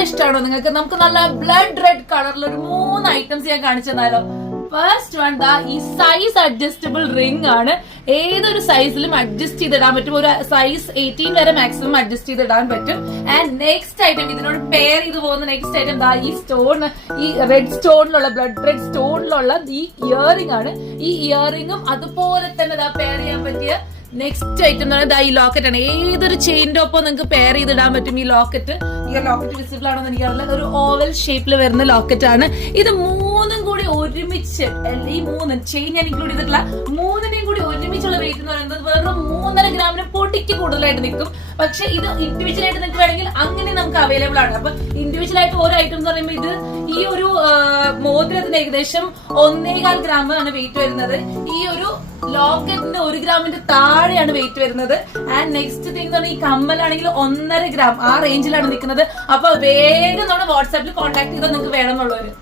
ഇതുപോലെ ഇഷ്ടമാണോ നിങ്ങൾക്ക്? നമുക്ക് നല്ല ബ്ലഡ് റെഡ് കളറിൽ ഒരു 3 ഐറ്റംസ് ഞാൻ കാണിച്ചു തന്നാലോ? ഫസ്റ്റ് വൺ ദാ ഈ സൈസ് അഡ്ജസ്റ്റബിൾ റിംഗ് ആണ്. ഏതൊരു സൈസിലും അഡ്ജസ്റ്റ് ചെയ്തിടാൻ പറ്റും. ഒരു സൈസ് 18 വരെ മാക്സിമം അഡ്ജസ്റ്റ് ചെയ്തിടാൻ പറ്റും. ആൻഡ് നെക്സ്റ്റ് ഐറ്റം, ഇതിനോട് പെയർ ചെയ്ത് പോകുന്ന നെക്സ്റ്റ് ഐറ്റം ദാ ഈ സ്റ്റോൺ, ഈ റെഡ് സ്റ്റോണിലുള്ള ബ്ലഡ് റെഡ് സ്റ്റോണിലുള്ള ഈ ഇയറിംഗ് ആണ്. ഈ ഇയറിംഗും അതുപോലെ തന്നെ ദാ പെയർ ചെയ്യാൻ പറ്റിയ നെക്സ്റ്റ് ഐറ്റം എന്ന് പറയുന്നത് ഈ ലോക്കറ്റ് ആണ്. ഏതൊരു ചെയിന്റെ ഒപ്പം നിങ്ങൾക്ക് പെയർ ചെയ്തിടാൻ പറ്റും ഈ ലോക്കറ്റ്. ഈ ലോക്കറ്റ് വിസിബിൾ ആണോ എന്ന് എനിക്കറിയില്ല. ഒരു ഓവൽ ഷേപ്പിൽ വരുന്ന ലോക്കറ്റ് ആണ്. ഇത് മൂന്നും കൂടി ഒരുമിച്ച്, ഈ 3 ചെയിൻ ഞാൻ ഇൻക്ലൂഡ് ചെയ്തിട്ടില്ല, 3നെയും കൂടി ഒരുമിച്ചുള്ള വെയിറ്റ് എന്ന് പറയുന്നത് വെറും 3.5 ഗ്രാമിന് പൊട്ടിക്ക് കൂടുതലായിട്ട് നിൽക്കും. പക്ഷെ ഇത് ഇൻഡിവിജ്വൽ ആയിട്ട് നിങ്ങൾക്ക് വേണമെങ്കിൽ അങ്ങനെ നമുക്ക് അവൈലബിൾ ആണ്. അപ്പൊ ഇൻഡിവിജ്വൽ ആയിട്ട് ഓരോ ഐറ്റം എന്ന് പറയുമ്പോൾ ഇത് ഈ ഒരു മോതിരത്തിന് ഏകദേശം 1.25 ഗ്രാം ആണ് വെയിറ്റ് വരുന്നത്. ഈ ഒരു ലോക്കറ്റിന് 1 ഗ്രാമിന്റെ താഴെയാണ് വെയിറ്റ് വരുന്നത്. ആൻഡ് നെക്സ്റ്റ് തിങ് എന്ന് പറഞ്ഞാൽ ഈ കമ്മലാണെങ്കിൽ 1.5 ഗ്രാം ആ റേഞ്ചിലാണ് നിൽക്കുന്നത്. അപ്പൊ വേഗം നമ്മുടെ വാട്സാപ്പിൽ കോൺടാക്ട് ചെയ്താൽ നിങ്ങൾക്ക് വേണമെന്നുള്ളവര്